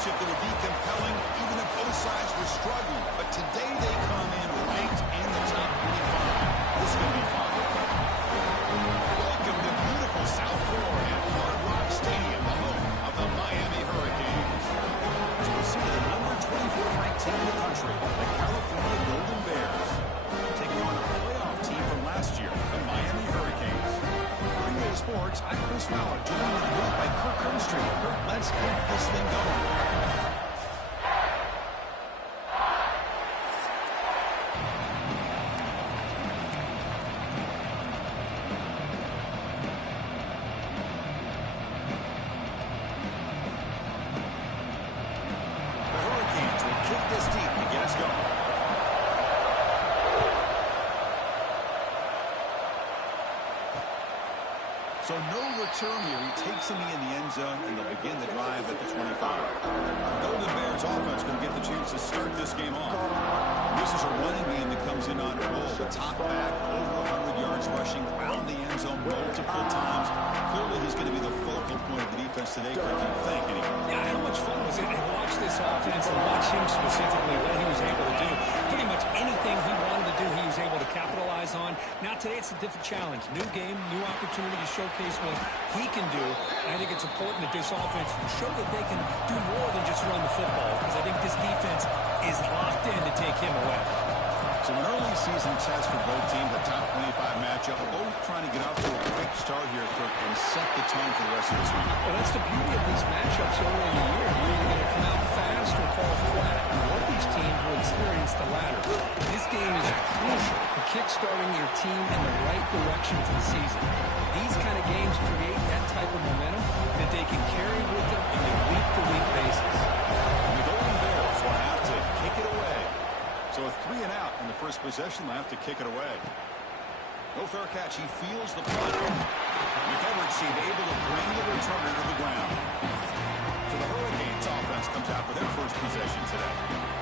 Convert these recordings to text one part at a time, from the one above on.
matchup that would be compelling even if both sides were struggling. But today they come in ranked in the top 25. This is going to be fun. Welcome to beautiful South Florida at Hard Rock Stadium, the home of the Miami Hurricanes. As we'll see the number 24 ranked team in the country, the California Golden Bears, taking on a playoff team from last year, the Miami Hurricanes. Sports, I'm Chris Fowler, joined in the booth by Kirk Hermstreet. Kirk, let's get this thing going. The Hurricanes will kick this deep to get us going. So no return here. He takes him in the end zone, and they'll begin the drive at the 25. Golden Bears offense going to get the chance to start this game off. This is a running game that comes in on a roll. The top back, over 100 yards rushing, found the end zone multiple times. Clearly, he's going to be the focal point of the defense today. Kirk, you think anything? Yeah, how much fun was it to watch this offense and watch him specifically, what he was able to do. Pretty much anything he wanted to do, he was able to capitalize on. Now today it's a different challenge. New game, new opportunity to showcase what he can do. And I think it's important that this offense show that they can do more than just run the football, because I think this defense is locked in to take him away. So an early season test for both teams, a top 25 matchup. Both trying to get off to a quick start here, Kirk, and set the tone for the rest of this week. Well, that's the beauty of these matchups early in the year. You're either going to come out fast or fall flat. And one of these teams will experience the latter. This game is crucial for kickstarting your team in the right direction for the season. These kind of games create that type of momentum that they can carry with them on a week-to-week basis. And the Golden Bears will have to kick it away. So with 3 and out in the first possession, they'll have to kick it away. No fair catch. He feels the punt. McEveridge seemed able to bring the returner to the ground. So the Hurricanes offense comes out for their first possession today.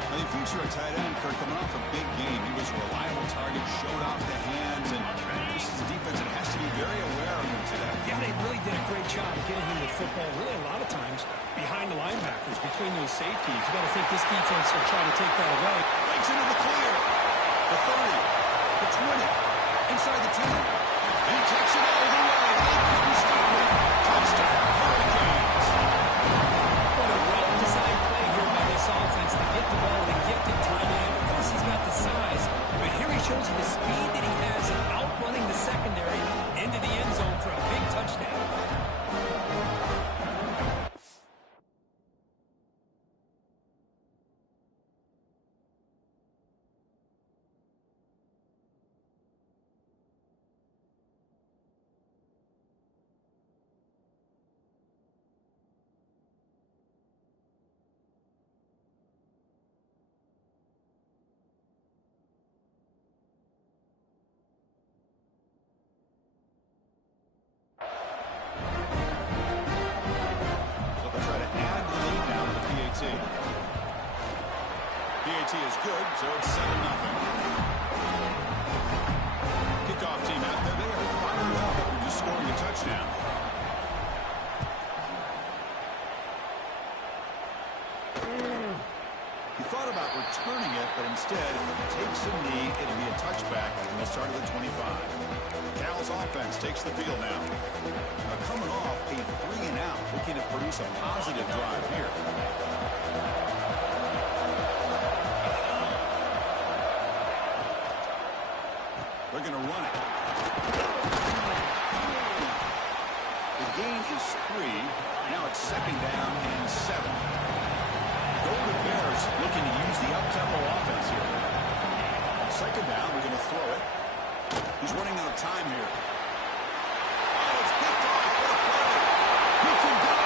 Now they feature a tight end, Kirk, coming off a big game. He was a reliable target, showed off the hands, and this is a defense that has to be very aware of him today. Yeah, they really did a great job of getting him the football, really a lot of times behind the linebackers, between those safeties. You got to think this defense will try to take that away. Breaks into the clear. The 30, the 20, inside the 10. And he takes it all the way. He couldn't stop it. Touchdown, Hurricanes. What a well-designed play here by this offense to get the ball and gift it to him. Of course, he's got the size, but here he shows you the speed that he has in outrunning the secondary into the end zone for a big touchdown. PAT is good, so it's 7-0. Kickoff team out there. They are fired up after just scoring a touchdown. He thought about returning it, but instead takes a knee. It'll be a touchback, and they'll start at the 25. Cal's offense takes the field now. Coming off a 3 and out, looking to produce a positive drive here. They're going to run it. The gain is 3. Now it's 2nd down and 7. Golden Bears looking to use the up-tempo offense here. 2nd down, we're going to throw it. He's running out of time here. Oh, it's picked off. What a play. He can go.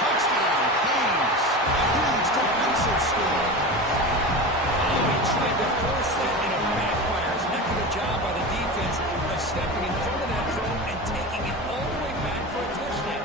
Touchdown, Haynes. A huge defensive score. Oh, he tried to force that, and it backfires. Heck of a job by the defense of stepping in front of that throw and taking it all the way back for a touchdown.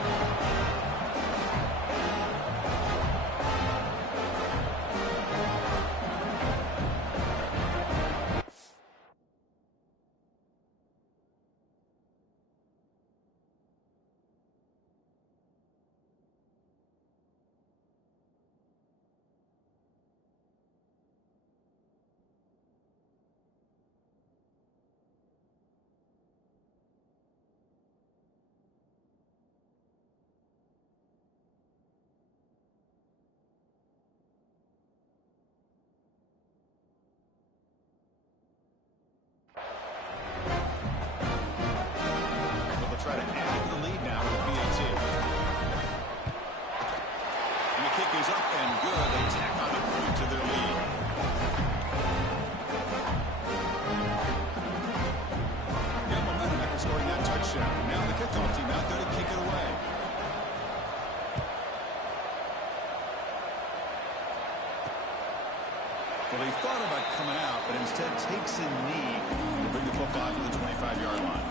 Well, he thought about coming out, but instead takes a knee to bring the football to the 25-yard line.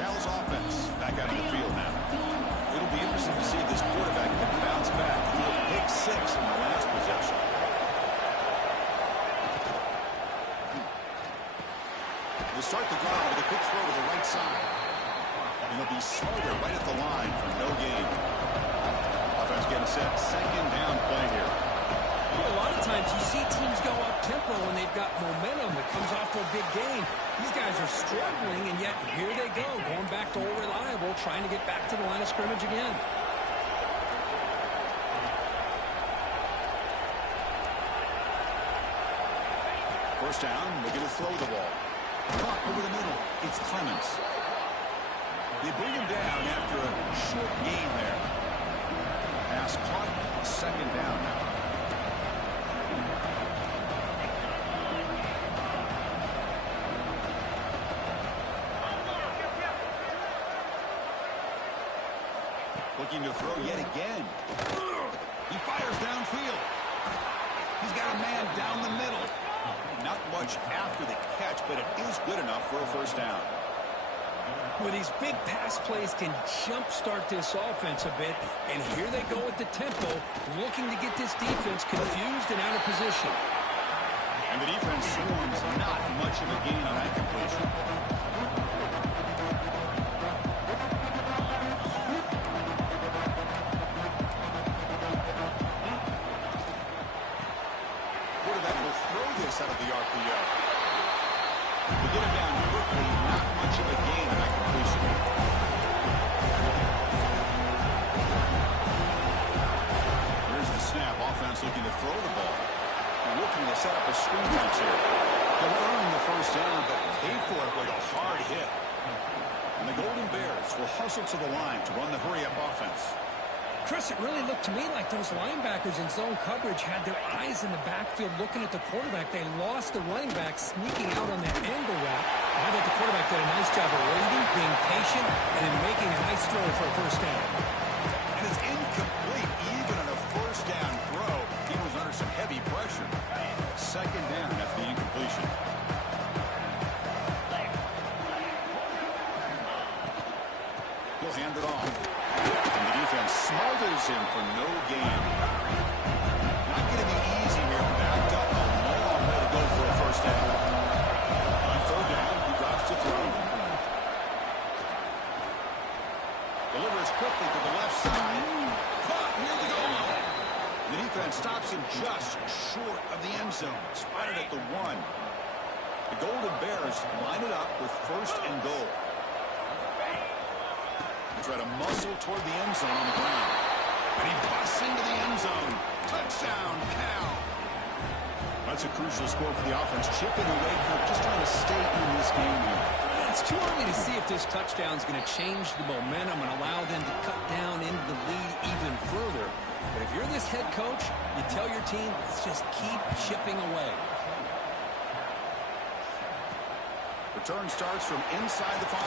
Cal's offense back out on the field now. It'll be interesting to see if this quarterback can bounce back. He had a pick 6 in the last possession. They start the drive with a quick throw to the right side. And he'll be smarter right at the line for no gain. Offense getting set. Second down play here. Well, a lot of times you see teams go up-tempo when they've got momentum that comes off to a big gain. These guys are struggling, and yet here they go, going back to old reliable, trying to get back to the line of scrimmage again. First down, they're going to throw the ball. Caught over the middle. It's Clemens. They bring him down after a short gain there. Pass caught. Second down now. Looking to throw yet again. He fires downfield. He's got a man down the middle. Not much after the catch, but it is good enough for a first down. Well, these big pass plays can jumpstart this offense a bit, and here they go at the tempo, looking to get this defense confused and out of position. And the defense swarms not much of a gain on that completion. Quarterback will throw this out of the RPO. They get him down quickly, not much of a gain on that completion. Here's the snap. Offense looking to throw the ball. They're looking to set up a screen pass here. They'll earn the first down, but pay for it with a hard hit. And the Golden Bears will hustle to the line to run the hurry-up offense. Chris, it really looked to me like those linebackers in zone coverage had their eyes in the backfield looking at the quarterback. They lost the running back sneaking out on that angle route. I thought the quarterback did a nice job of waiting, being patient, and then making a nice throw for a first down. And it's incomplete even on a first down throw. He was under some heavy pressure. Second down after the incompletion. He'll hand it off. And the defense smothers him for no gain. Not going to be easy here. Backed up a long way to go for a first down. On third down, he drops to throw. Delivers quickly to the left side. Caught near the goal line. The defense stops him just short of the end zone. Spotted at the 1. The Golden Bears line it up with first and goal. Try to muscle toward the end zone on the ground. And he busts into the end zone. Touchdown, Cal. That's a crucial score for the offense. Chipping away, just trying to stay in this game here. It's too early to see if this touchdown is going to change the momentum and allow them to cut down into the lead even further. But if you're this head coach, you tell your team, let's just keep chipping away. Return starts from inside the 5.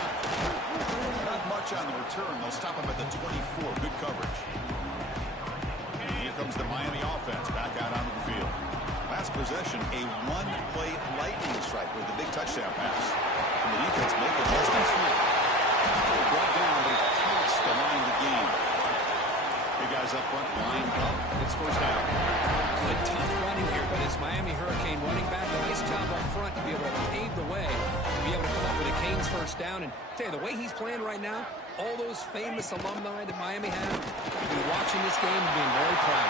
Not much on the return. They'll stop him at the 24. Good coverage. And here comes the Miami offense back out onto the field. Last possession, a one-play lightning strike with the big touchdown pass. And the defense make adjustments here. Brought down, but it's past the line of the game. Big guys up front, lined up. It's first down. Good, tough running here, but it's Miami Hurricane running back. A nice job up front to be able to pave the way, to be able to come up with a Canes first down. And tell you, the way he's playing right now, all those famous alumni that Miami had, will be watching this game and being very proud.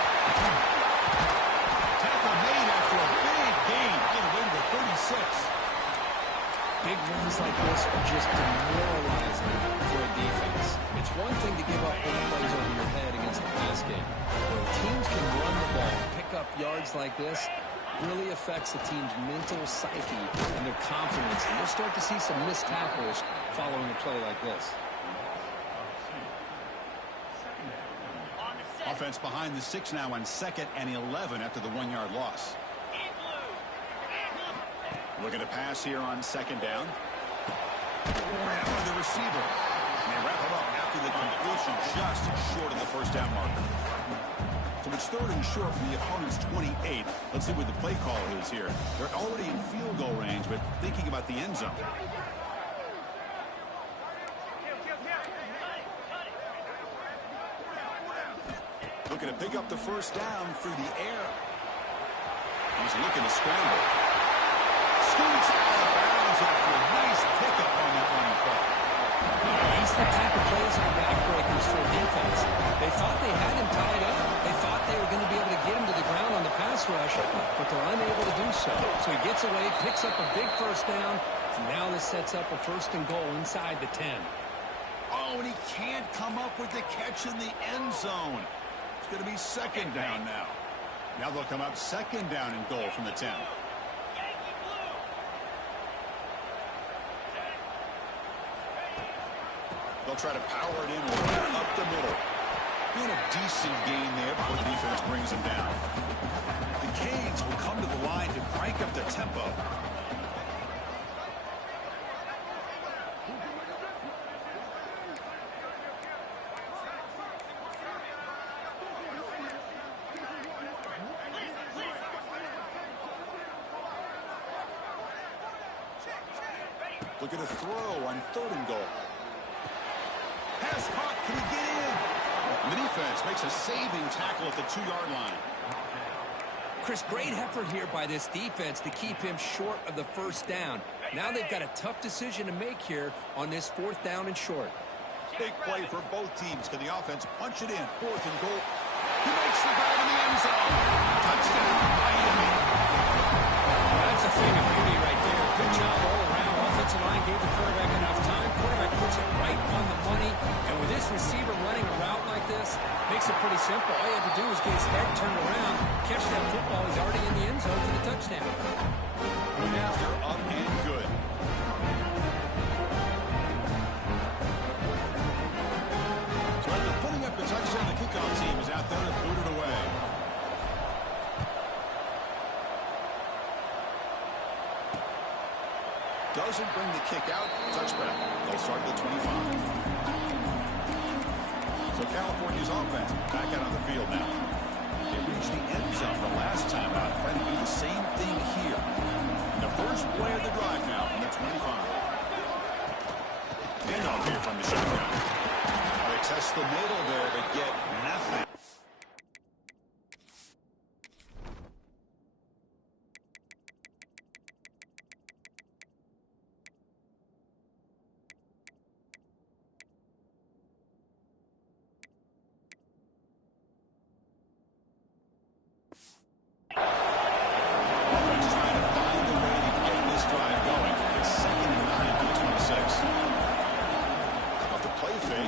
Tackle made after a big gain. Get away to 36. Big runs like this are just demoralizing for a defense. It's one thing to give up big plays over your head against the pass game. When teams can run the ball, pick up yards like this, really affects the team's mental psyche and their confidence. And you'll start to see some missed tackles following a play like this. Offense behind the 6 now on 2nd and 11 after the 1-yard loss. Looking to pass here on 2nd down. After the receiver. And they wrap it up after the completion just short of the first down marker. So it's third and short from the opponent's 28. Let's see what the play call is here. They're already in field goal range, but thinking about the end zone. Looking to pick up the first down through the air. He's looking to scramble. Scoots out of bounds after a nice pickup on that running play. He's the type of plays are backbreakers for defense. They thought they had him tied up. They thought they were going to be able to get him to the ground on the pass rush, but they're unable to do so. So he gets away, picks up a big first down, and now this sets up a first and goal inside the 10. Oh, and he can't come up with the catch in the end zone. It's going to be second down now. Now they'll come up second down and goal from the 10. They'll try to power it in right up the middle. Doing a decent gain there before the defense brings him down. The Canes will come to the line to crank up the tempo. Look at a throw on third and goal. Pass caught. Can he get in? And the defense makes a saving tackle at the 2-yard line. Chris, great effort here by this defense to keep him short of the first down. Now they've got a tough decision to make here on this fourth down and short. Big play for both teams. Can the offense punch it in? Fourth and goal. He makes the grab in the end zone. Touchdown, Miami. Well, that's a thing of beauty right there. Good job all around. Offensive line gave the quarterback enough time. Quarterback puts it right on the money. And with this receiver running a route like this, makes it pretty simple. All you have to do is get his head turned around, catch that football. He's already in the end zone for the touchdown. Point after, up and good. So after putting up the touchdown, the kickoff team is out there to boot it away. Doesn't bring the kick out. Touchback. They'll start at the 25. So California's offense back out on the field now. They reached the end zone the last time out. Trying to do the same thing here. The first play of the drive now from the 25. Handoff here from the shotgun. They test the middle there to get nothing.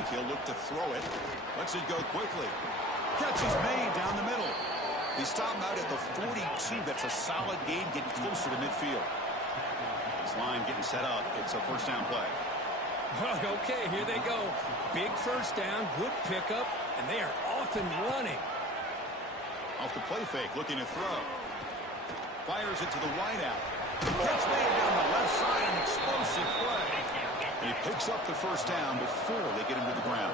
He'll look to throw it. Lets it go quickly. Catch is made down the middle. He stopped him out at the 42. That's a solid gain, getting closer to midfield. This line getting set up. It's a first down play. Okay, here they go. Big first down, good pickup, and they are off and running. Off the play fake, looking to throw. Fires it to the wideout. Catch made down the left side, an explosive play. And he picks up the first down before they get him to the ground.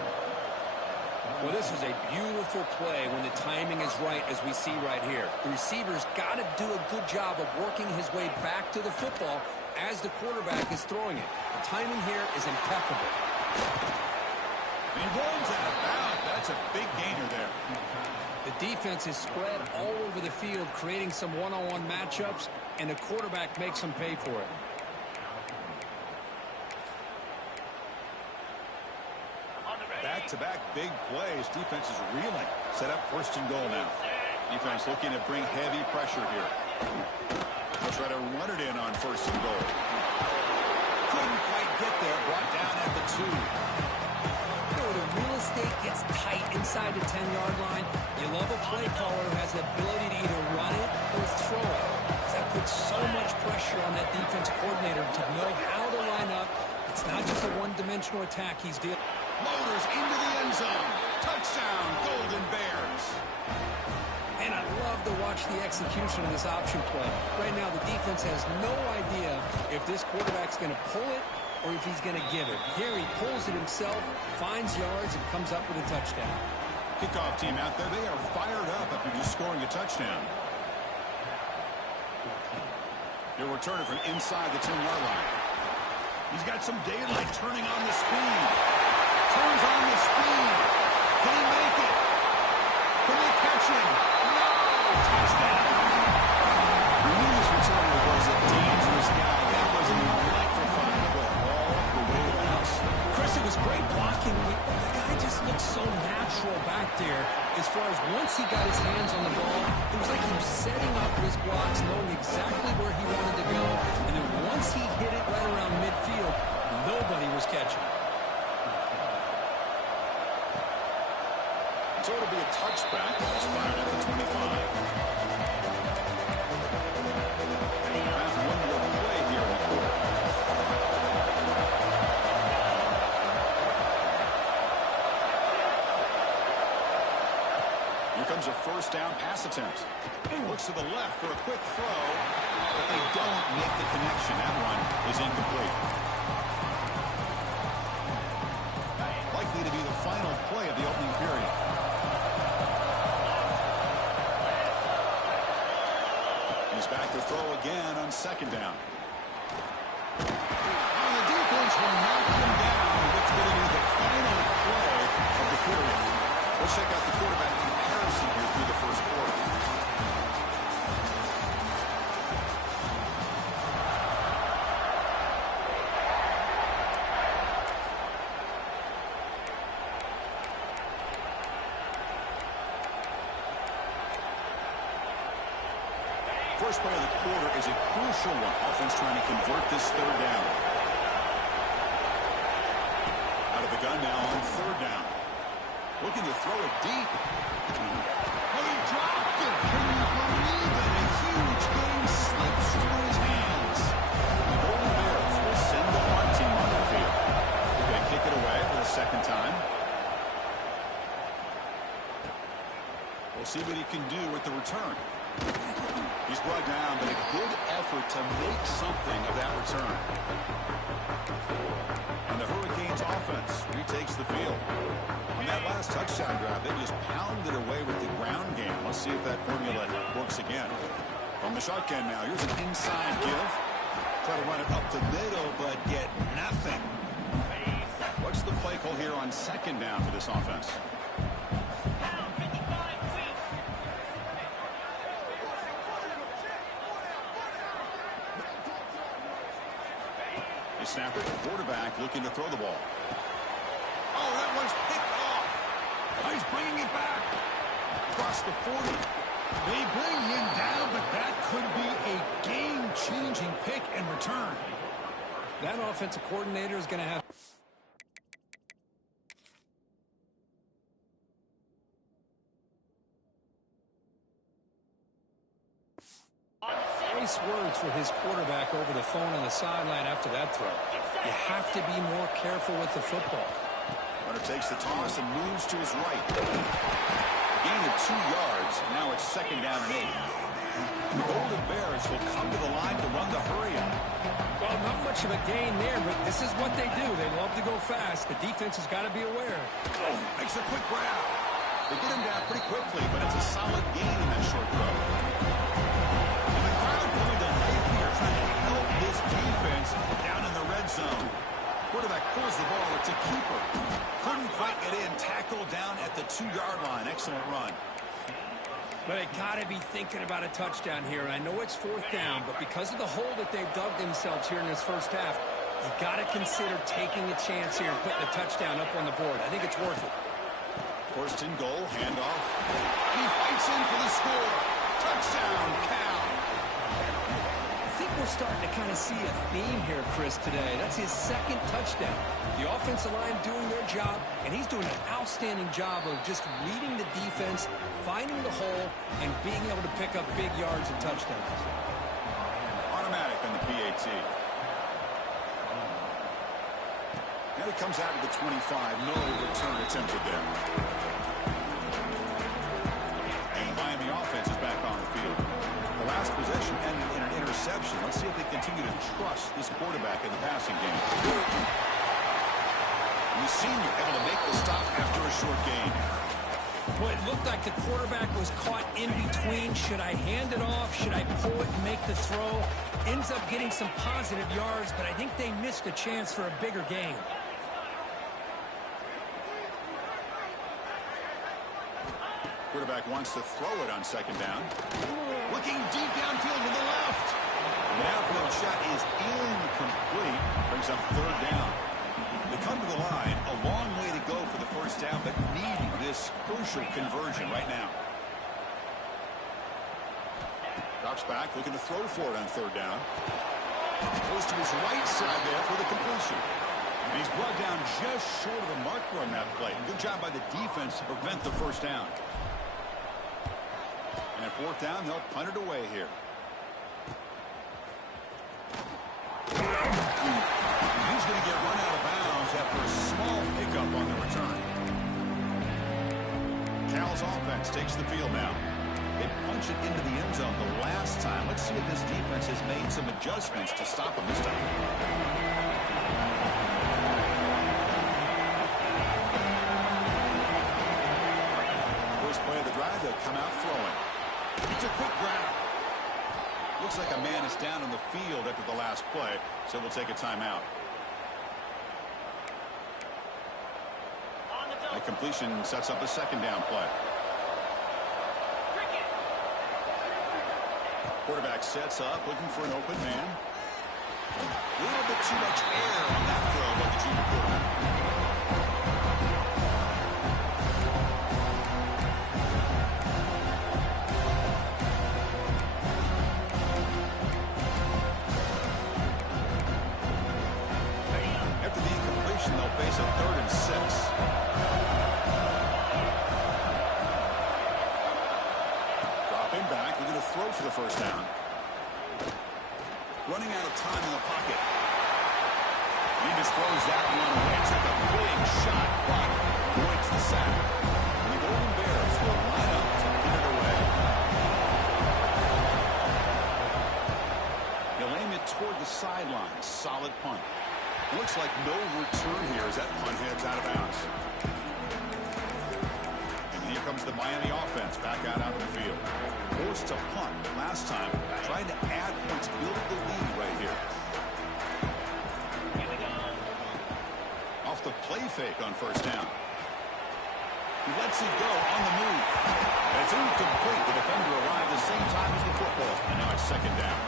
Well, this is a beautiful play when the timing is right, as we see right here. The receiver's got to do a good job of working his way back to the football as the quarterback is throwing it. The timing here is impeccable. And he runs out of bounds. That's a big gainer there. The defense is spread all over the field, creating some one-on-one matchups, and the quarterback makes them pay for it. Back-to-back big plays. Defense is reeling. Set up first and goal now. Defense looking to bring heavy pressure here. They'll try to run it in on first and goal. Couldn't quite get there. Brought down at the 2. The real estate gets tight inside the 10-yard line. You love a play caller who has the ability to either run it or throw it. That puts so much pressure on that defense coordinator to know how to line up. It's not just a one-dimensional attack he's doing. Loaders into the end zone. Touchdown, Golden Bears. And I love to watch the execution of this option play. Right now, the defense has no idea if this quarterback's going to pull it or if he's going to give it. Here he pulls it himself, finds yards, and comes up with a touchdown. Kickoff team out there, they are fired up after just scoring a touchdown. He'll return it from inside the 10-yard line. He's got some daylight turning on the speed. Turns on the speed. Can he make it? Can they catch him? No! Touchdown! We knew this returner was a dangerous guy. That was an electrifying play all the way to the house. Chris, it was great blocking, but the guy just looked so natural back there as far as once he got his hands on the ball, it was like he was setting up his blocks, knowing exactly where he wanted to go, and then once he hit it right around midfield, nobody was catching. So it'll be a touchback. Ball spotted at the 25. That's one more play here in the quarter. Here comes a first down pass attempt. Looks to the left for a quick throw, but they don't make the connection. That one is incomplete. Likely to be the final play of the opening period. He's back to throw again on second down. And the defense will knock him down. What's going to be the final play of the period. We'll check out the quarterback comparison here through the first quarter. First play of the quarter is a crucial one. Offense trying to convert this third down. Out of the gun now on third down. Looking to throw it deep. Oh, he dropped it. Can you believe it? A huge game slips through his hands. The Golden Bears will send the punt team on the field. They're going to kick it away for the second time. We'll see what he can do with the return. He's brought down, but a good effort to make something of that return. And the Hurricanes offense retakes the field. On that last touchdown drive, they just pounded away with the ground game. Let's see if that formula works again. From the shotgun now, here's an inside give. Try to run it up the middle, but get nothing. What's the play call here on second down for this offense? Snapper, the quarterback looking to throw the ball. Oh, that one's picked off. Oh, he's bringing it back. Across the 40. They bring him down, but that could be a game-changing pick and return. That offensive coordinator is going to have nice words for his quarterback over the phone on the sideline after that throw. You have to be more careful with the football. Runner takes the toss and moves to his right. Gain of 2 yards. Now it's second down and 8. The Golden Bears will come to the line to run the hurry up. Well, not much of a gain there, but this is what they do. They love to go fast. The defense has got to be aware. Oh, makes a quick grab. They get him down pretty quickly, but it's a solid gain in that short throw. Trying to help this defense down in the red zone. Quarterback pulls the ball. It's a keeper. Couldn't quite get in. Tackled down at the 2-yard line. Excellent run. But they got to be thinking about a touchdown here. And I know it's fourth down, but because of the hole that they've dug themselves here in this first half, you got to consider taking a chance here and putting a touchdown up on the board. I think it's worth it. First and goal. Handoff. And he fights in for the score. Touchdown, Cal. I think we're starting to kind of see a theme here, Chris, today. That's his second touchdown. The offensive line doing their job, and he's doing an outstanding job of just reading the defense, finding the hole, and being able to pick up big yards and touchdowns. Automatic on the PAT. Now he comes out to the 25. No return attempted there. And the Miami offense is back on the field. The last possession ended in an interception. Let's see if they continue to trust this quarterback in the passing game. And the senior able to make the stop after a short gain. Well, it looked like the quarterback was caught in between. Should I hand it off? Should I pull it and make the throw? Ends up getting some positive yards, but I think they missed a chance for a bigger gain. Quarterback wants to throw it on second down. Looking deep downfield to the left. The outfield shot is incomplete. Brings up third down. They come to the line, a long way to go for the first down, but needing this crucial conversion right now. Drops back, looking to throw for it on third down. Goes to his right side there for the completion. And he's brought down just short of the marker on that play. Good job by the defense to prevent the first down. And at fourth down, they'll punt it away here. He's going to get run out of bounds after a small pickup on the return. Cal's offense takes the field now. They punch it into the end zone the last time. Let's see if this defense has made some adjustments to stop him this time. First play of the drive, they'll come out throwing. It's a quick grab. Looks like a man is down on the field after the last play, so we'll take a timeout. That completion sets up a second down play. Quarterback sets up, looking for an open man. A little bit too much air on that throw by the junior quarterback. After the incompletion, they'll face a 3rd and 6. Dropping back, we're going to throw for the first down. Running out of time in the pocket. He just throws that one away. Took a big shot, but avoids the sack. And the Golden Bears will line up to put it away. He'll aim it toward the sideline. Solid punt. Looks like no return here as that punt heads out of bounds. And here comes the Miami offense back out onto the field. Forced to punt last time, trying to add points, build the lead right here. Off the play fake on first down. He lets it go on the move. It's incomplete. The defender arrived at the same time as the football. And now it's second down.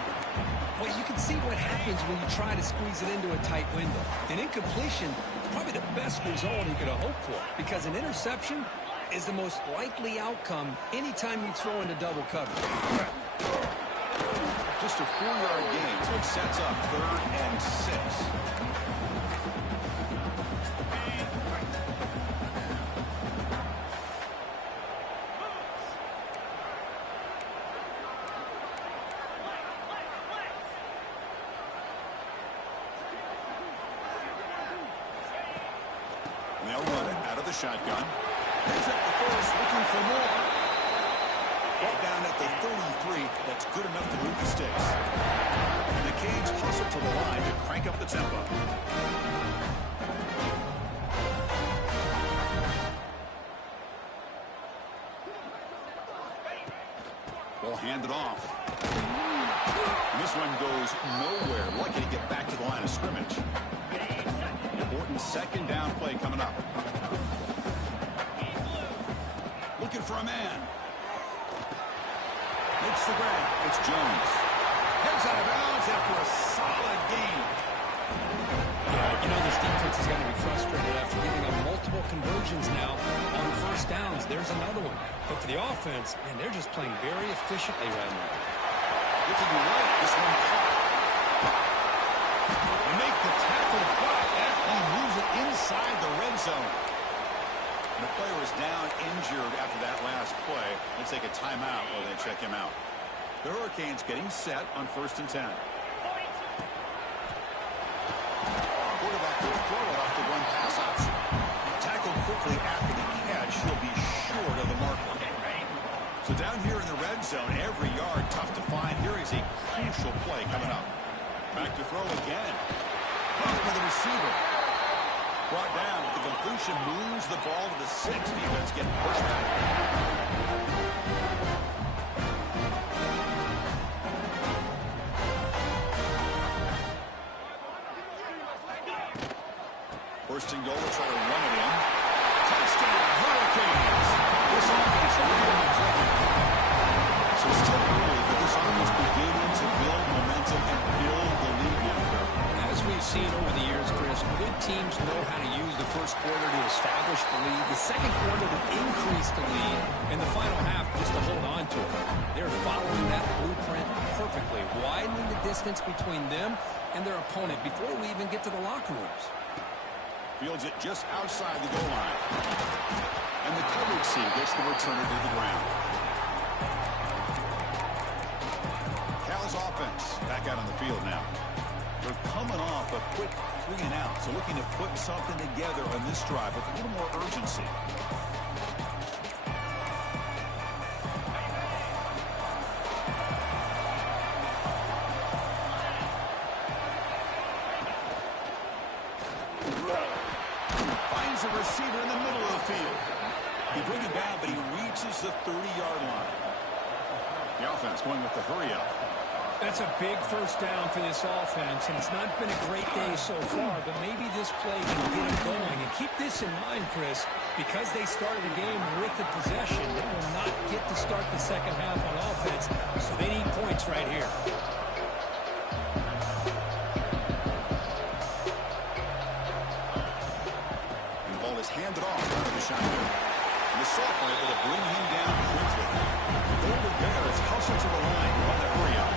Well, you can see what happens when you try to squeeze it into a tight window. An incompletion is probably the best result you could have hoped for, because an interception is the most likely outcome anytime you throw into double coverage. Just a 4-yard gain, so it sets up 3rd and 6. And they'll run it out of the shotgun. Here's up the first, looking for more. Ball down at the 33. That's good enough to move the sticks. And the Canes hustle to the line to crank up the tempo. Ball handed off. And this one goes nowhere. Lucky to get back to the line of scrimmage. Important second down play coming up. Looking for a man. Makes the grab. It's Jones. Heads out of bounds after a solid gain. Yeah, you know, this defense is going to be frustrated after giving up multiple conversions now on first downs. There's another one. But for the offense, man, they're just playing very efficiently right now. Looking right, this one caught. They make the tackle, but he moves it inside the red zone. And the player is down injured after that last play. Let's take a timeout while they check him out. The Hurricanes getting set on 1st and 10. Quarterback will throw it off the run pass option. Tackled quickly after the catch. He'll be short of the marker. So down here in the red zone, every yard tough to find. Here is a crucial play coming up. Back to throw again. By the receiver. Brought down. The completion moves the ball to the 6. Defense getting pushed back. First and goal, we'll try to run it in. Touchdown, Hurricanes. This offense really clicking. So still early, but this offense beginning to build momentum and build the lead now. As we've seen over the years, Chris, good teams know how to use the first quarter to establish the lead, the second quarter to increase the lead, and the final half just to hold on to it. They're following that blueprint perfectly, widening the distance between them and their opponent before we even get to the locker rooms. Fields it just outside the goal line. And the coverage C gets the returner to the ground. Cal's offense back out on the field now. They're coming off a quick 3 and out, so looking to put something together on this drive with a little more urgency. Finds a receiver in the middle of the field. He brings it down, but he reaches the 30-yard line. The offense going with the hurry-up. That's a big first down for this offense, and it's not been a great day so far, but maybe this play can get them going. And keep this in mind, Chris, because they started the game with the possession, they will not get to start the second half on offense, so they need points right here. And the ball is handed off out of the shotgun. And the sophomore able to bring him down quickly. The Golden Bears hustle to the line on the hurry-up.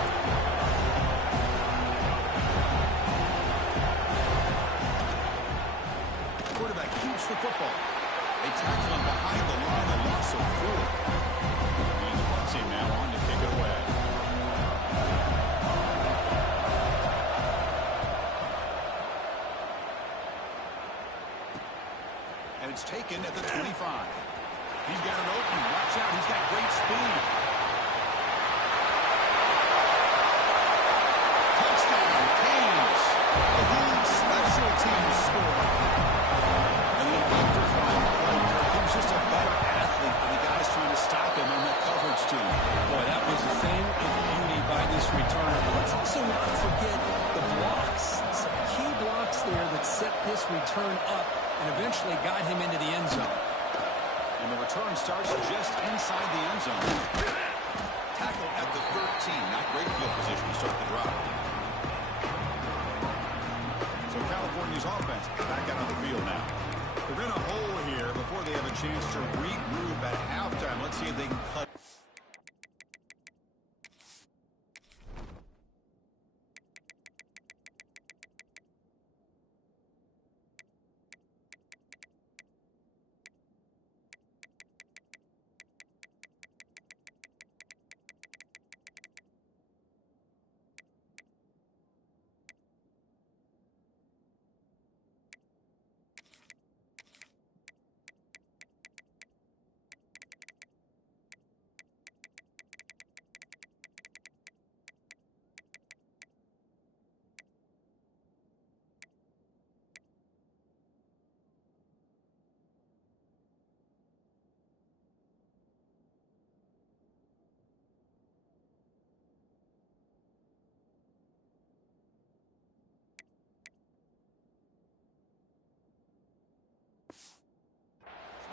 Quarterback keeps the football. They tackle him behind the line, a loss of 4. And the punt team now on to kick it away. And it's taken at the 25. He's got an opening. Watch out. He's got great speed. Touchdown, Canes. A huge special teams score. And the electrifying play, Kirk. He was just a better athlete than the guys trying to stop him on that coverage team. Boy, that was a thing of beauty by this returner. But let's also not forget the blocks. Some key blocks there that set this return up and eventually got him into the end zone. And the return starts just inside the end zone. Tackle at the 13. Not great field position to start the drive. So California's offense back out on the field now. They're in a hole here before they have a chance to regroup at halftime. Let's see if they can cut.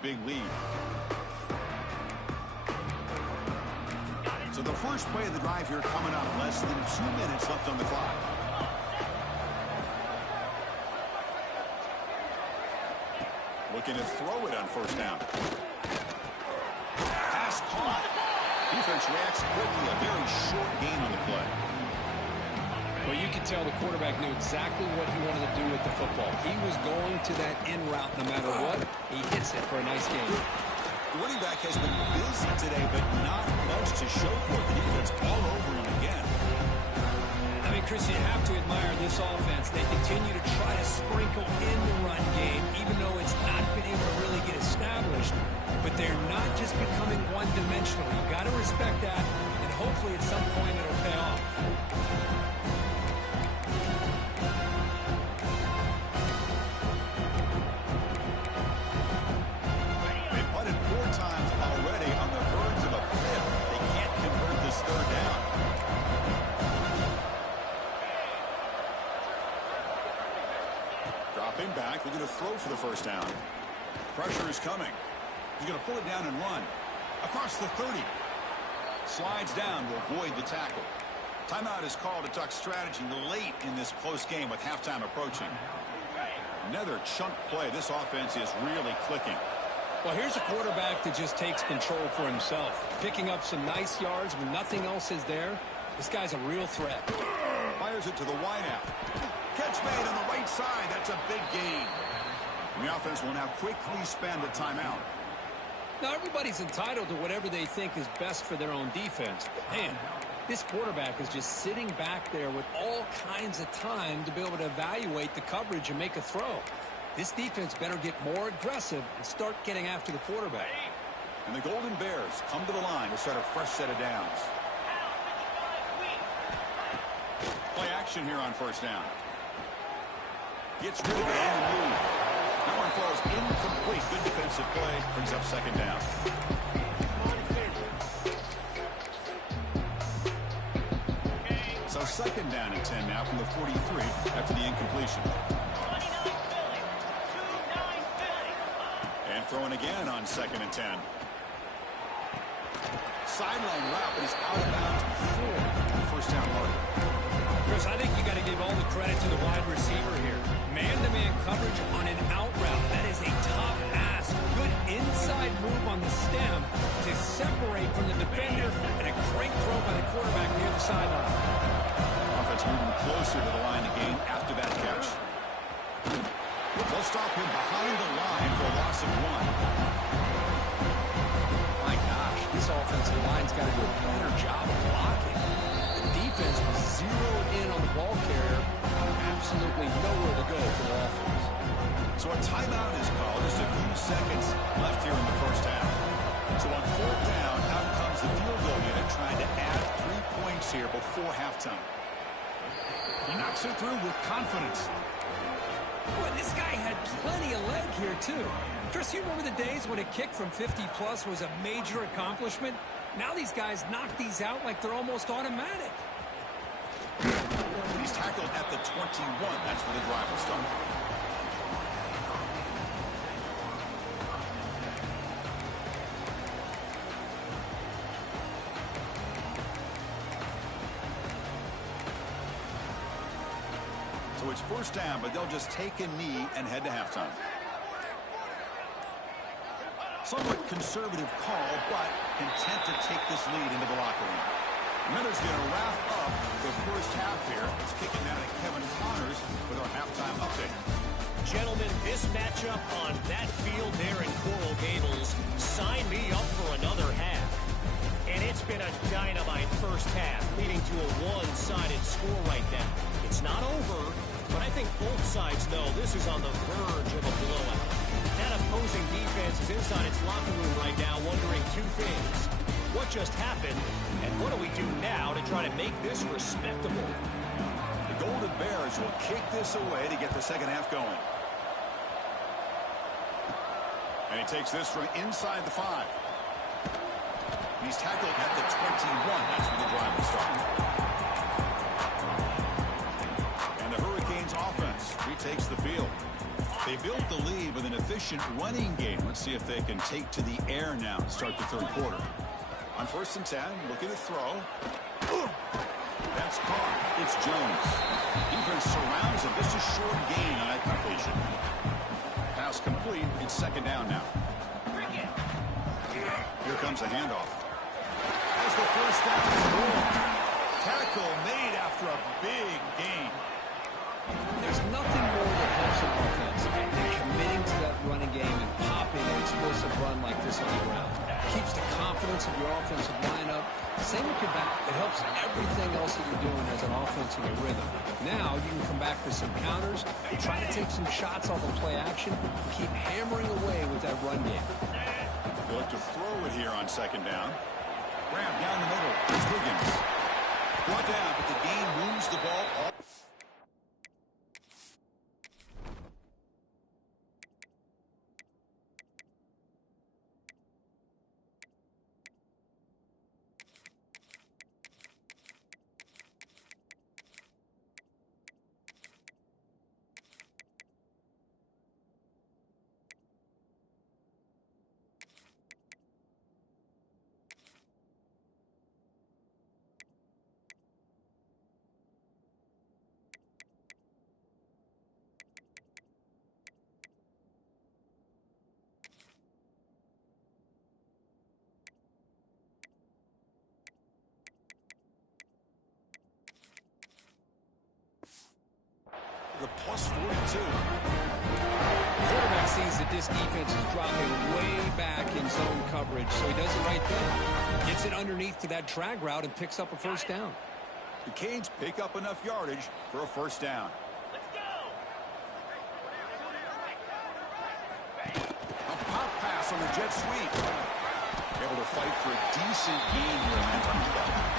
Big lead. So the first play of the drive here coming up. Less than 2 minutes left on the clock. Looking to throw it on first down. Pass caught. Defense reacts quickly. A very short gain on the play. Well, you can tell the quarterback knew exactly what he wanted to do with the football. He was going to that in route no matter what. He hits it for a nice game. The running back has been busy today, but not much to show for it. The defense all over him again. I mean, Chris, you have to admire this offense. They continue to try to sprinkle in the run game, even though it's not been able to really get established. But they're not just becoming one-dimensional. You've got to respect that, and hopefully at some point it'll pay off. Pressure is coming. He's going to pull it down and run. Across the 30. Slides down to avoid the tackle. Timeout is called to talk strategy late in this close game with halftime approaching. Another chunk play. This offense is really clicking. Well, here's a quarterback that just takes control for himself. Picking up some nice yards when nothing else is there. This guy's a real threat. Fires it to the wideout. Catch made on the right side. That's a big gain. And the offense will now quickly spend a timeout. Now, everybody's entitled to whatever they think is best for their own defense. But, man, this quarterback is just sitting back there with all kinds of time to be able to evaluate the coverage and make a throw. This defense better get more aggressive and start getting after the quarterback. And the Golden Bears come to the line to start a fresh set of downs. Play action here on first down. Gets rid of it on the move. That one falls incomplete. Good defensive play. Brings up second down. So second down and 10 now from the 43 after the incompletion. And throwing again on second and 10. Sideline route, but he's out of bounds before the first down marker. Chris, I think you got to give all the credit to the wide receiver here. Man-to-man coverage on an out route. That is a tough ask. Good inside move on the stem to separate from the defender, and a great throw by the quarterback near the sideline. Offense moving closer to the line of game after that catch. They'll stop him behind the line for a loss of 1. My gosh, this offensive line's got to do a better job of blocking. The defense was zeroed in on the ball carrier. Absolutely nowhere to go for the offense. So a timeout is called. Just a few seconds left here in the first half. So on fourth down, out comes the field goal unit trying to add 3 points here before halftime. He knocks it through with confidence. Boy, this guy had plenty of leg here, too. Chris, you remember the days when a kick from 50-plus was a major accomplishment? Now these guys knock these out like they're almost automatic. He's tackled at the 21. That's where the drive will start. So it's first down, but they'll just take a knee and head to halftime. Somewhat conservative call, but content to take this lead into the locker room. Miller's going to wrap up the first half here. It's kicking down at Kevin Connors with our halftime update. Gentlemen, this matchup on that field there in Coral Gables, sign me up for another half. And it's been a dynamite first half, leading to a one-sided score right now. It's not over, but I think both sides know this is on the verge of a blowout. That opposing defense is inside its locker room right now wondering two things. What just happened, and what do we do now to try to make this respectable? The Golden Bears will kick this away to get the second half going. And he takes this from inside the 5. He's tackled at the 21. That's where the drive will start. And the Hurricanes offense retakes the field. They built the lead with an efficient running game. Let's see if they can take to the air now to start the third quarter. On first and 10, looking to throw. That's caught. It's Jones. Defense surrounds him. Just a short gain on that completion. Pass complete. It's second down now. Here comes the handoff. As the first down is more. Tackle made after a big gain. There's nothing more that helps an offense than committing to that running game and popping an explosive run like this on the ground. Keeps the confidence of your offensive lineup. Same with your back. It helps everything else that you're doing as an offense in a rhythm. Now you can come back with some counters, try to take some shots off of play action, and keep hammering away with that run game. They'll look to throw it here on second down. Grab down the middle. Here's Wiggins. Brought down, but the game moves the ball all. The plus 42. Quarterback sees that this defense is dropping way back in zone coverage, so he does the right thing. Gets it underneath to that drag route and picks up a first down. The Canes pick up enough yardage for a first down. Let's go. A pop pass on the jet sweep. Able to fight for a decent gain here on that touchdown.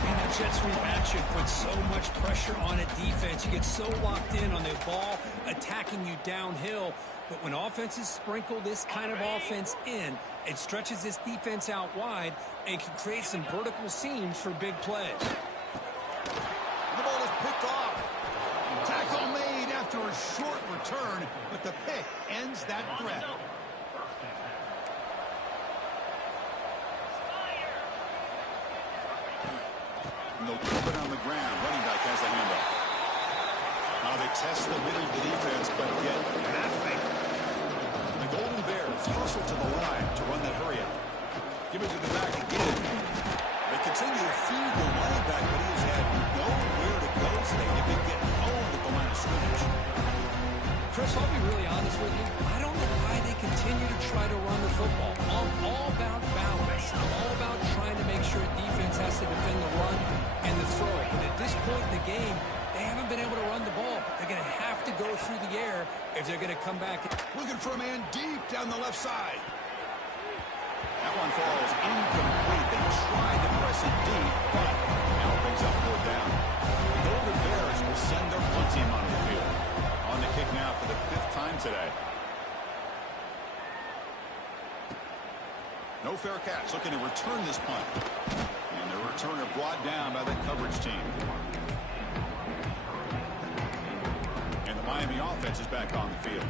And that jet sweep action puts so much pressure on a defense. You get so locked in on the ball attacking you downhill. But when offenses sprinkle this kind of offense in, it stretches this defense out wide and can create some vertical seams for big plays. The ball is picked off. Tackle made after a short return, but the pick ends that threat. And they'll keep it on the ground. Running back has the handoff. Now they test the middle of the defense, but get nothing. The Golden Bears hustle to the line to run that hurry out. Give it to the back again. They continue to feed the running back, but he has had nowhere to go today. They've been getting owned at the line of scrimmage. Chris, I'll be really honest with you. I don't know why they continue to try to run the football. I'm all about balance. I'm all about trying to make sure defense has to defend the run and the throw. But at this point in the game, they haven't been able to run the ball. They're going to have to go through the air if they're going to come back. Looking for a man deep down the left side. That one falls incomplete. They tried to press it deep, but now it brings up fourth down. The Golden Bears will send their punt team onto the field. On the kick now for the 5th time today. No fair catch. Looking to return this punt. And the returner brought down by the coverage team. And the Miami offense is back on the field.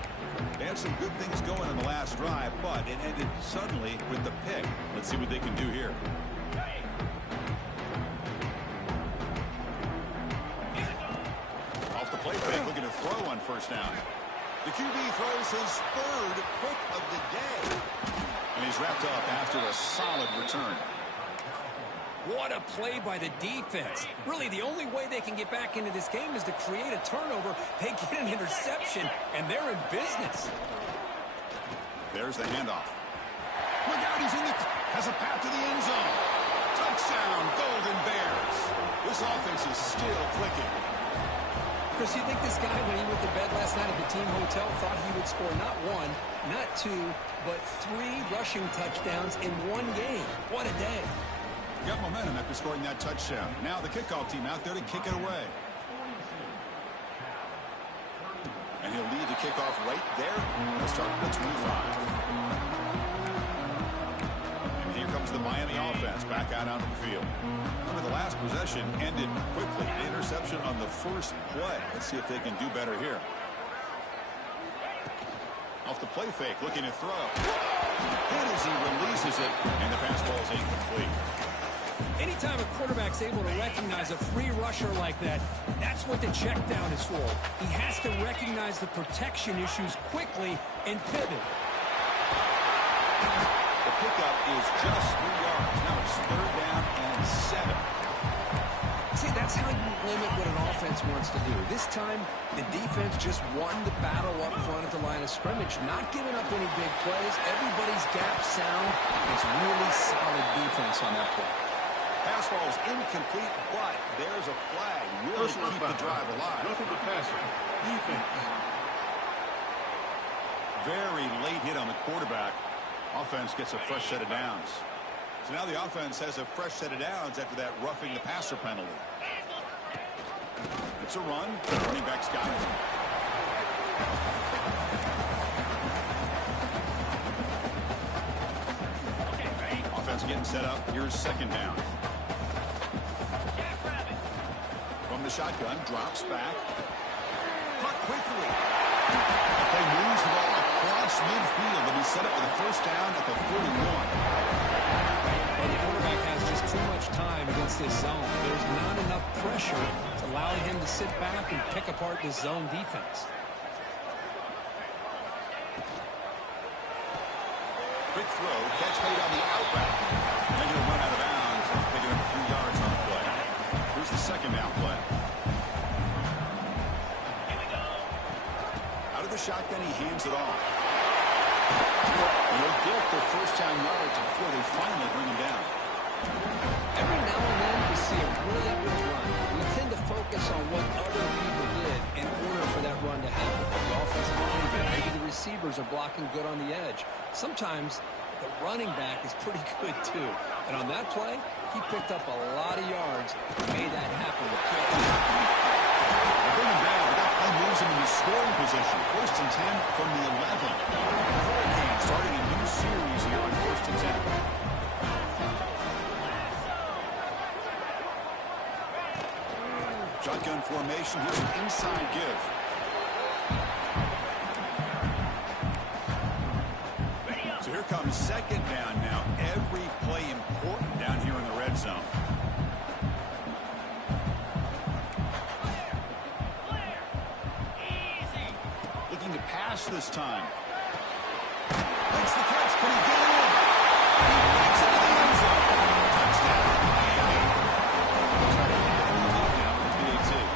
They had some good things going in the last drive, but it ended suddenly with the pick. Let's see what they can do here. Off the play fake, looking to throw on first down. The QB throws his 3rd pick of the day. And he's wrapped up after a solid return. What a play by the defense. Really, the only way they can get back into this game is to create a turnover. They get an interception, and they're in business. There's the handoff. Look out, he's in the... has a path to the end zone. Touchdown, Golden Bears. This offense is still clicking. Chris, you think this guy, when he went to bed last night at the team hotel, thought he would score not 1, not 2, but 3 rushing touchdowns in one game? What a day. Got momentum after scoring that touchdown. Now the kickoff team out there to kick it away. And he'll lead the kickoff right there. They'll start with the 25. And here comes the Miami offense back out onto the field. Remember, the last possession ended quickly. An interception on the first play. Let's see if they can do better here. Off the play fake, looking to throw. And as he releases it, and the pass ball is incomplete. Anytime a quarterback's able to recognize a free rusher like that, that's what the check down is for. He has to recognize the protection issues quickly and pivot. The pickup is just 3 yards. Now it's 3rd down and 7. See, that's how you limit what an offense wants to do. This time, the defense just won the battle up front at the line of scrimmage, not giving up any big plays. Everybody's gap sound. It's really solid defense on that play. Pass ball is incomplete, but there's a flag. Will it keep the drive alive? Nothing but passing. Defense. Very late hit on the quarterback. Offense gets a fresh set of downs. So now the offense has a fresh set of downs after that roughing the passer penalty. It's a run. The running back's got it. Offense getting set up. Here's 2nd down. From the shotgun, drops back. Caught quickly. They moves the ball across midfield to be set up for the first down at the 41. Well, the quarterback has just too much time against this zone. There's not enough pressure to allow him to sit back and pick apart this zone defense. Quick throw, catch made on the out route. They're going to run out of bounds and picking up a few yards on the play. Here's the 2nd down play. the shotgun, he hands it off. They'll get their first down yards before they finally bring him down. Every now and then we see a really good run. We tend to focus on what other people did in order for that run to happen. The offensive line, maybe the receivers are blocking good on the edge. Sometimes the running back is pretty good too. And on that play, he picked up a lot of yards and made that happen with quick. They bring him down, but that play moves him into scoring position. 1st and 10 from the 11. The Hurricanes starting a new series here on 1st and 10. Shotgun formation. Here's an inside give. So here comes 2nd down now. Every play important down here in the red zone. Looking to pass this time. Makes the catch. Can he get it in? He makes it to the end zone. Touchdown, Miami. Try to add him up now with the PAT.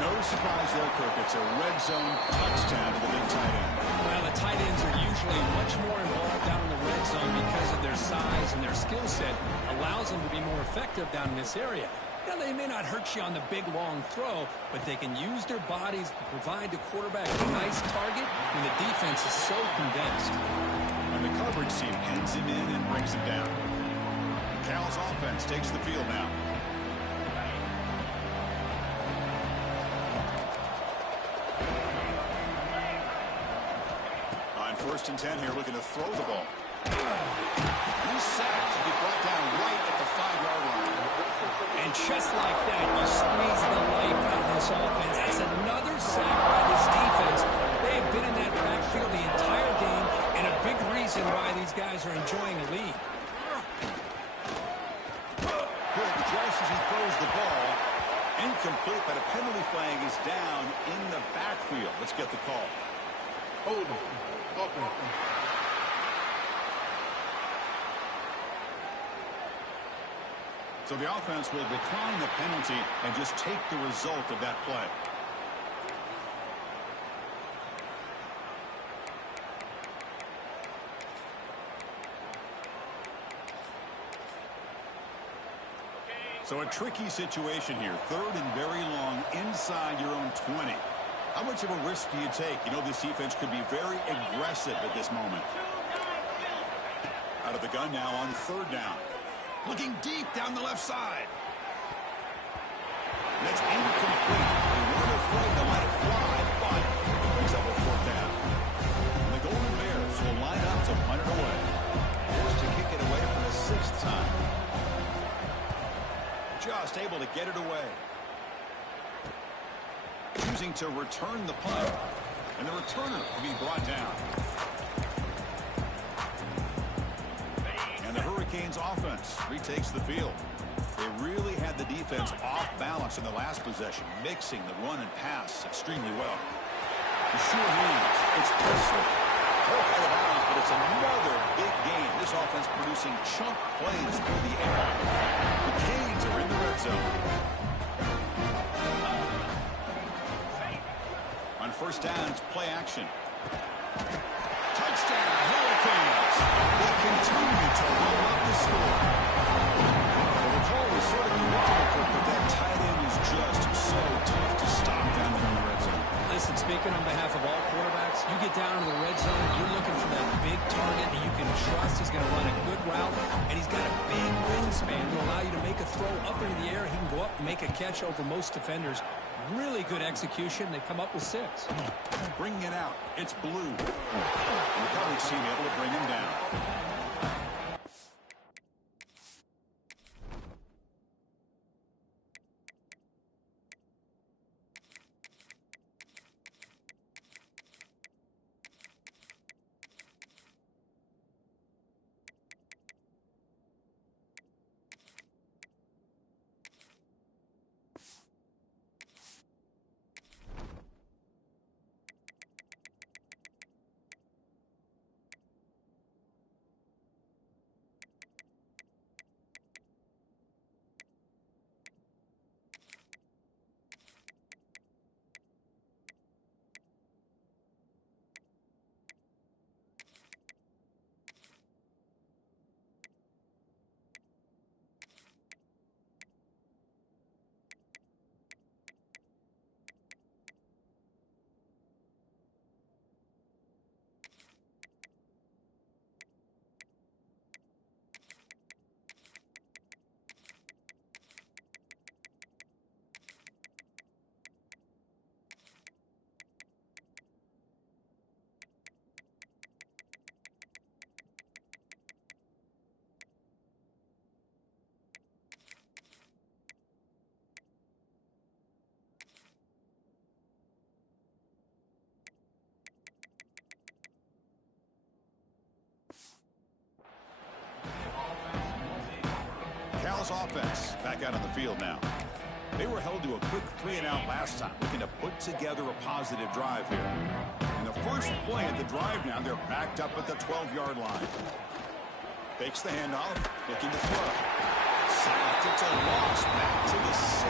No surprise there, Kirk. It's a red zone touchdown to the big tight end. Well, the tight ends are usually much more involved down in the red zone because of their size and their skill set allows them to be more effective down in this area. Now, they may not hurt you on the big, long throw, but they can use their bodies to provide the quarterback a nice target when the defense is so condensed. And the coverage team pins him in and brings him down. Cal's offense takes the field now. On 1st and 10 here, looking to throw the ball. He's sacked to be brought down right at the 5-yard line. And just like that, you squeeze the life out of this offense. That's another sack by this defense. They have been in that backfield the entire game, and a big reason why these guys are enjoying a lead. Good just as he throws the ball. Incomplete, but a penalty flag is down in the backfield. Let's get the call. Hold him. Open. So the offense will decline the penalty and just take the result of that play. So a tricky situation here. 3rd and very long inside your own 20. How much of a risk do you take? You know, this defense could be very aggressive at this moment. Out of the gun now on 3rd down. Looking deep down the left side. That's incomplete. They weren't afraid to let it fly, but he's up a 4th down. And the Golden Bears will line up to punt it away. Here's to kick it away for the 6th time. Just able to get it away. Choosing to return the punt. And the returner will be brought down. And the Hurricanes offense retakes the field. They really had the defense off balance in the last possession, mixing the run and pass extremely well. The sure hands. It's personal. They're out of bounds, but it's another big game. This offense producing chunk plays through the air. The Canes are in the red zone. On 1st down, it's play action. Touchdown, Hurricanes. They continue to roll up the score. Well, the call was sort of equivocal, but that tight end is just so tough to stop down there in the red zone. Listen, speaking on behalf of all quarterbacks, you get down to the red zone, you're looking for that big target that you can trust is going to run a good route, and he's got a big wingspan to allow you to make a throw up into the air. He can go up and make a catch over most defenders. Really good execution. They come up with 6. Bringing it out. It's Blue. And the coverage team able to bring him down. Arkansas's offense back out on the field now. They were held to a quick 3-and-out last time, looking to put together a positive drive here. In the first play of the drive now, they're backed up at the 12-yard line. Fakes the handoff, looking to throw. Sacked. It's a loss back to the 6.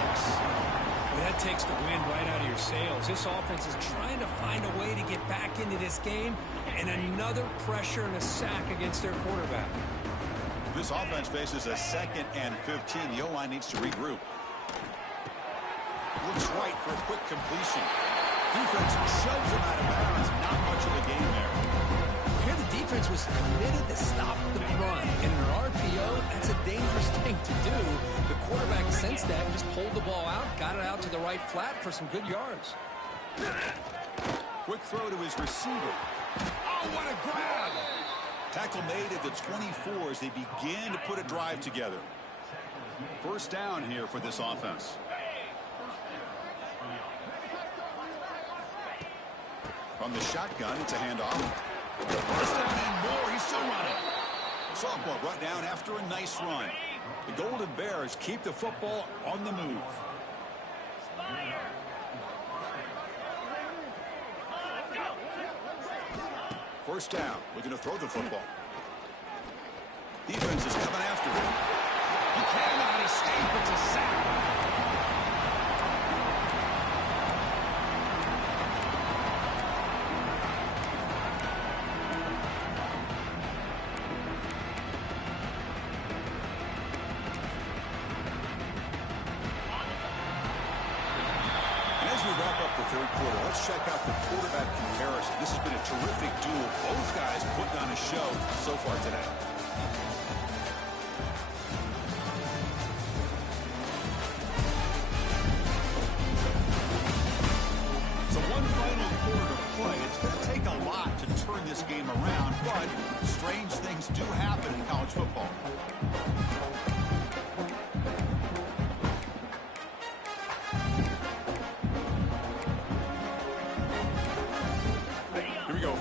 Well, that takes the wind right out of your sails. This offense is trying to find a way to get back into this game, and another pressure and a sack against their quarterback. This offense faces a 2nd and 15. The O-line needs to regroup. Looks right for a quick completion. Defense shoves him out of bounds. Not much of a game there. Here the defense was committed to stop the run. In an RPO, that's a dangerous thing to do. The quarterback sensed that and just pulled the ball out, got it out to the right flat for some good yards. Quick throw to his receiver. Oh, what a grab! Tackle made at the 24 as they begin to put a drive together. First down here for this offense. From the shotgun, it's a handoff. First down and more. He's still running. Sophomore brought down after a nice run. The Golden Bears keep the football on the move. First down. Looking to throw the football. Defense is coming after him. He cannot escape. It's a sack. Third quarter. Let's check out the quarterback comparison. This has been a terrific duel. Both guys putting on a show so far today. So one final quarter to play. It's going to take a lot to turn this game around, but strange things do happen in college football.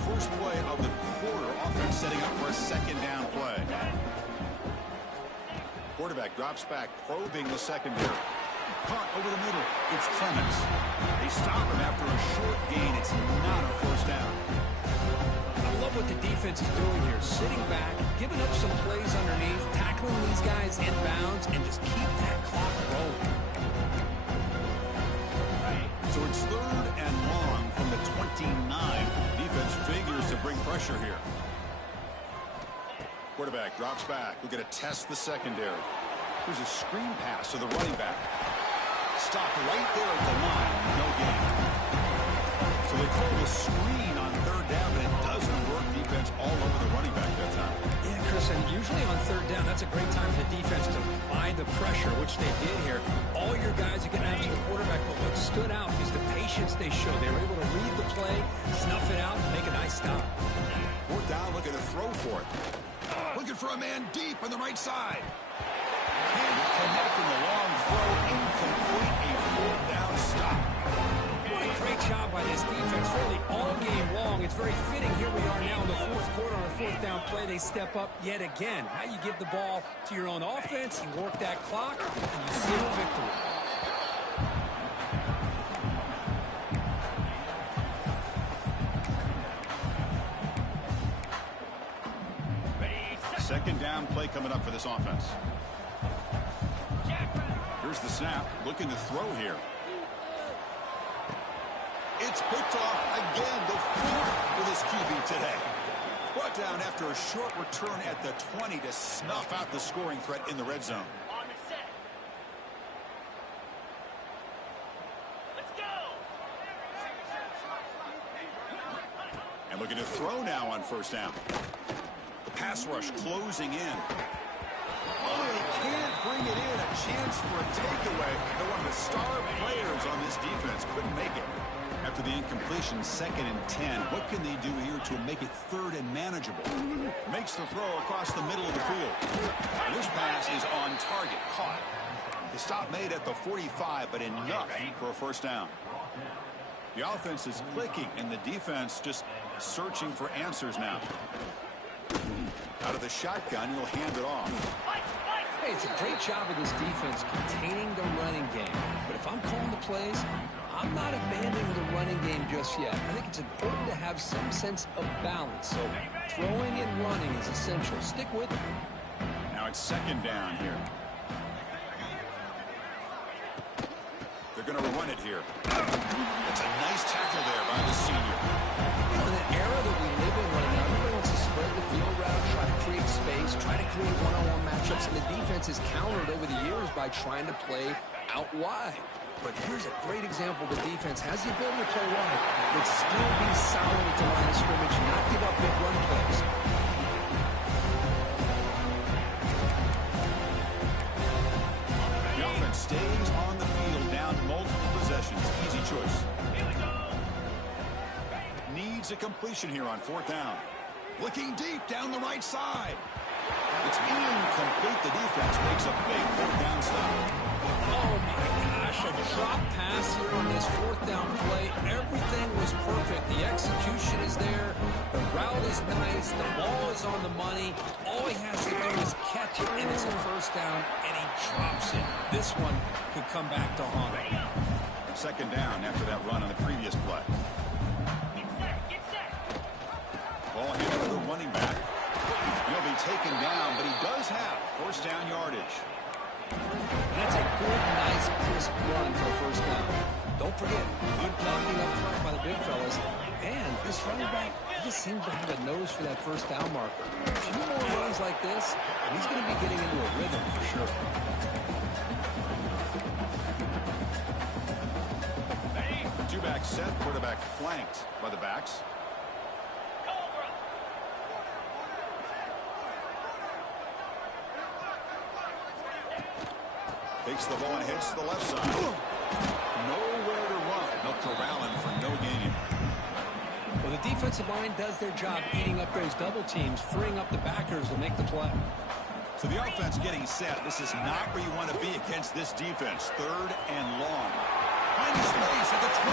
First play of the quarter. Offense setting up for a 2nd down play. Quarterback drops back, probing the secondary. Caught over the middle. It's Clemens. They stop him after a short gain. It's not a first down. I love what the defense is doing here. Sitting back, giving up some plays underneath, tackling these guys in bounds, and just keep that clock rolling. So it's 3rd and long from the 29. Defense figures to bring pressure here. Quarterback drops back. We're going to test the secondary. Here's a screen pass to the running back. Stopped right there at the line. No gain. So they call the screen on 3rd down, but it doesn't work. Defense all over the running back that time. Yeah, Chris, and usually on 3rd down, that's a great time for the defense to buy the pressure, which they did here. All your guys are getting after the quarterback, but what stood out is the patience they showed. They were able to read the play, snuff it out, and make a nice stop. 4th down, looking to throw for it. Looking for a man deep on the right side. Can't connect in the long throw. Incomplete. A 4th down stop. What a great job by this defense, really all game long. It's very fitting. Here we are now in the 4th quarter on a 4th down play. They step up yet again. Now you give the ball to your own offense, you work that clock, and you seal victory. Second down play coming up for this offense. Here's the snap. Looking to throw here. It's picked off again. The 4th for this QB today. Brought down after a short return at the 20 to snuff out the scoring threat in the red zone. On the set. Let's go. And looking to throw now on 1st down. The pass rush closing in. Oh, they can't bring it in. A chance for a takeaway. They're one of the star players on this defense. Couldn't make it. After the incompletion, 2nd and 10. What can they do here to make it 3rd and manageable? Makes the throw across the middle of the field. And this pass is on target. Caught. The stop made at the 45, but enough for a 1st down. The offense is clicking, and the defense just searching for answers now. Out of the shotgun, he'll hand it off. Hey, it's a great job of this defense containing the running game. But if I'm calling the plays, I'm not abandoning the running game just yet. I think it's important to have some sense of balance. So throwing and running is essential. Stick with it. Now it's second down here. They're going to run it here. That's a nice tackle there by the senior. You know, in the era that we live in right now, everybody wants to spread the field route, try to create space, try to create one-on-one matchups, and the defense has countered over the years by trying to play out wide. But here's a great example. The defense has the ability to play wide, but still be solid at the line of scrimmage, not give up big run plays. The offense stays on the field, down multiple possessions. Easy choice. Needs a completion here on fourth down. Looking deep down the right side. It's incomplete. The defense makes a big fourth down stop. Oh, my gosh, a drop pass here on this fourth down play. Everything was perfect. The execution is there. The route is nice. The ball is on the money. All he has to do is catch it, and it's a first down, and he drops it. This one could come back to haunt him. Second down after that run on the previous play. Ball handed to the running back. He'll be taken down, but he does have first down yardage. And that's a good, nice, crisp run for a first down. Don't forget, good blocking up front by the big fellas. And this running back just seems to have a nose for that first down marker. A few more runs like this, and he's going to be getting into a rhythm for sure. Two-back set, quarterback flanked by the backs. Takes the ball and heads to the left side. Nowhere to run. They'll corral him for no gain. Well, the defensive line does their job eating up those double teams, freeing up the backers to make the play. So the offense getting set. This is not where you want to be against this defense. Third and long. Finds space at the 20.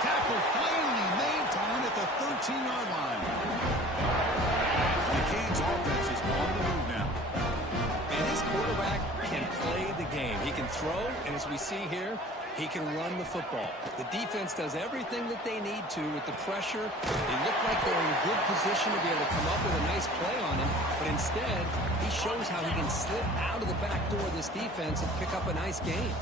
Tackle finally made down at the 13-yard line. The Canes offense is on the move now. And his quarterback can play the game. He can throw, and as we see here, he can run the football. The defense does everything that they need to with the pressure. They look like they're in good position to be able to come up with a nice play on him, but instead, he shows how he can slip out of the back door of this defense and pick up a nice gain.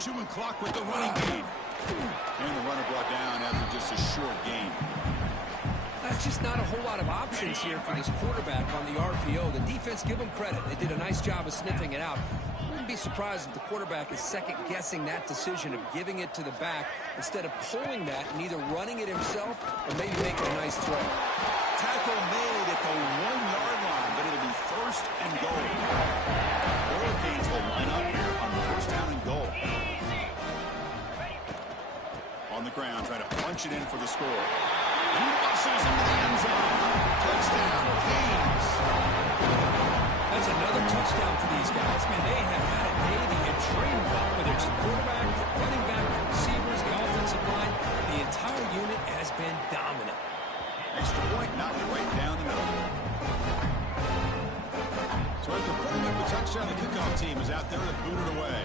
Chewing clock with the running game. And the runner brought down after just a short gain. That's just not a whole lot of options here for this quarterback on the RPO. The defense, give them credit. They did a nice job of sniffing it out. Wouldn't be surprised if the quarterback is second-guessing that decision of giving it to the back instead of pulling that and either running it himself or maybe making a nice throw. Tackle made at the 1-yard line, but it'll be first and goal. Hurricanes will line up here on the first down and goal. On the ground, trying to punch it in for the score. He muscles into the end zone. Touchdown, Canes. That's another touchdown for these guys. Man, they have had a day they have trained well, whether it's the quarterback, the running back, the receivers, the offensive line. The entire unit has been dominant. Extra point, knocked it right down the middle. So after putting up the touchdown, the kickoff team is out there to boot it away.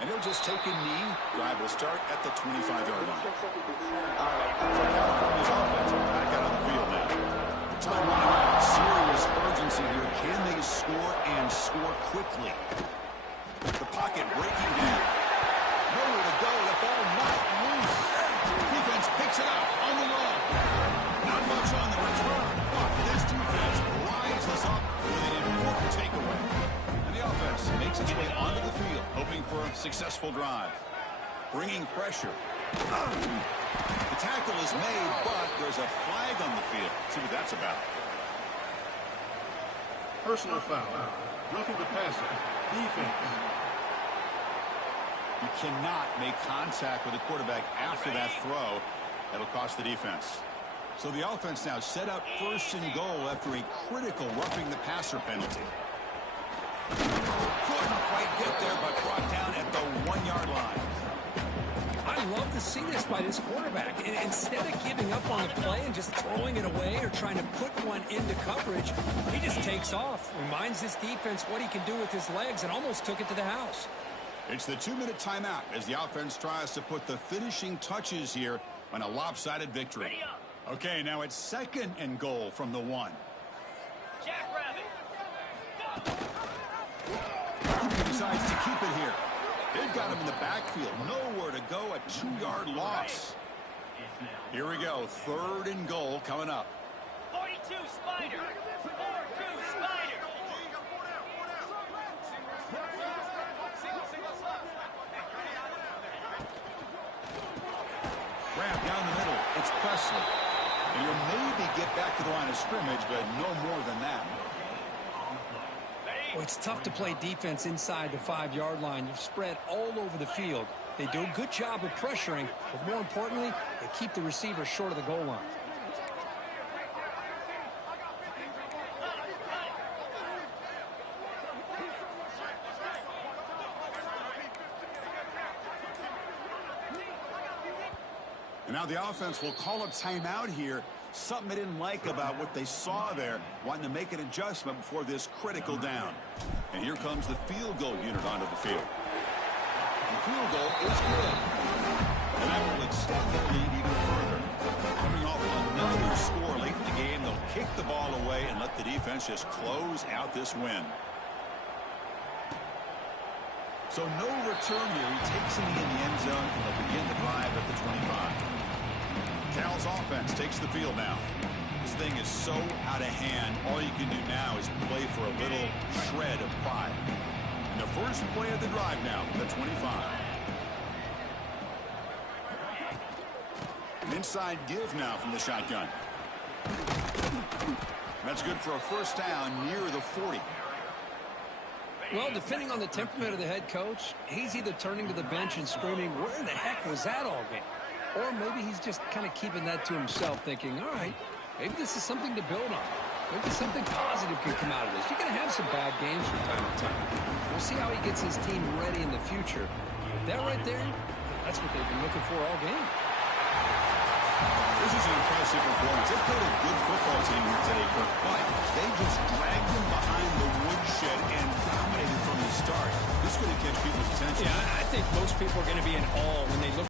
And he'll just take a knee. Drive will start at the 25-yard line. For California's offense, back out on the field now. Time running out. Serious urgency here. Can they score and score quickly? The pocket breaking down. Nowhere to go. The ball knocked loose. Defense picks it up on the run. Not much on the return, but this defense rises up with an important takeaway. And the offense makes its way onto the field, hoping for a successful drive. Bringing pressure. The tackle is made, but there's a flag on the field. See what that's about. Personal foul. Roughing the passer. Defense. You cannot make contact with the quarterback after that throw. That'll cost the defense. So the offense now set up first and goal after a critical roughing the passer penalty. Couldn't quite get there, but brought down at the 1-yard line. I love to see this by this quarterback. And instead of giving up on the play and just throwing it away or trying to put one into coverage, he just takes off, reminds this defense what he can do with his legs, and almost took it to the house. It's the 2-minute timeout as the offense tries to put the finishing touches here on a lopsided victory. Okay, now it's second and goal from the 1. Jackrabbit. He decides to keep it here. They've got him in the backfield. Nowhere to go, a 2-yard loss. Here we go, third and goal coming up. 42 Spider. 4-2 Spider. Grab down the middle. It's Presley. And he'll maybe get back to the line of scrimmage, but no more than that. Well, it's tough to play defense inside the 5-yard line. You're spread all over the field. They do a good job of pressuring, but more importantly, they keep the receiver short of the goal line. And now the offense will call a timeout here. Something they didn't like about what they saw there, wanting to make an adjustment before this critical down. And here comes the field goal unit onto the field. The field goal is good. And that will extend their lead even further. Coming off another score late in the game, they'll kick the ball away and let the defense just close out this win. So no return here. He takes him in the end zone, and they'll begin the drive at the 25. Cal's offense takes the field now. This thing is so out of hand, all you can do now is play for a little shred of pride. And the first play of the drive now from the 25. An inside give now from the shotgun. That's good for a first down near the 40. Well, depending on the temperament of the head coach, he's either turning to the bench and screaming, "Where in the heck was that all game?" Or maybe he's just kind of keeping that to himself, thinking, all right, maybe this is something to build on. Maybe something positive can come out of this. You're going to have some bad games from time to time. We'll see how he gets his team ready in the future. But that right there, that's what they've been looking for all game. This is an impressive performance. They played a good football team here today, Kirk, but they just dragged them behind the woodshed and dominated from the start. This is going to catch people's attention. Yeah, I think most people are going to be in awe when they look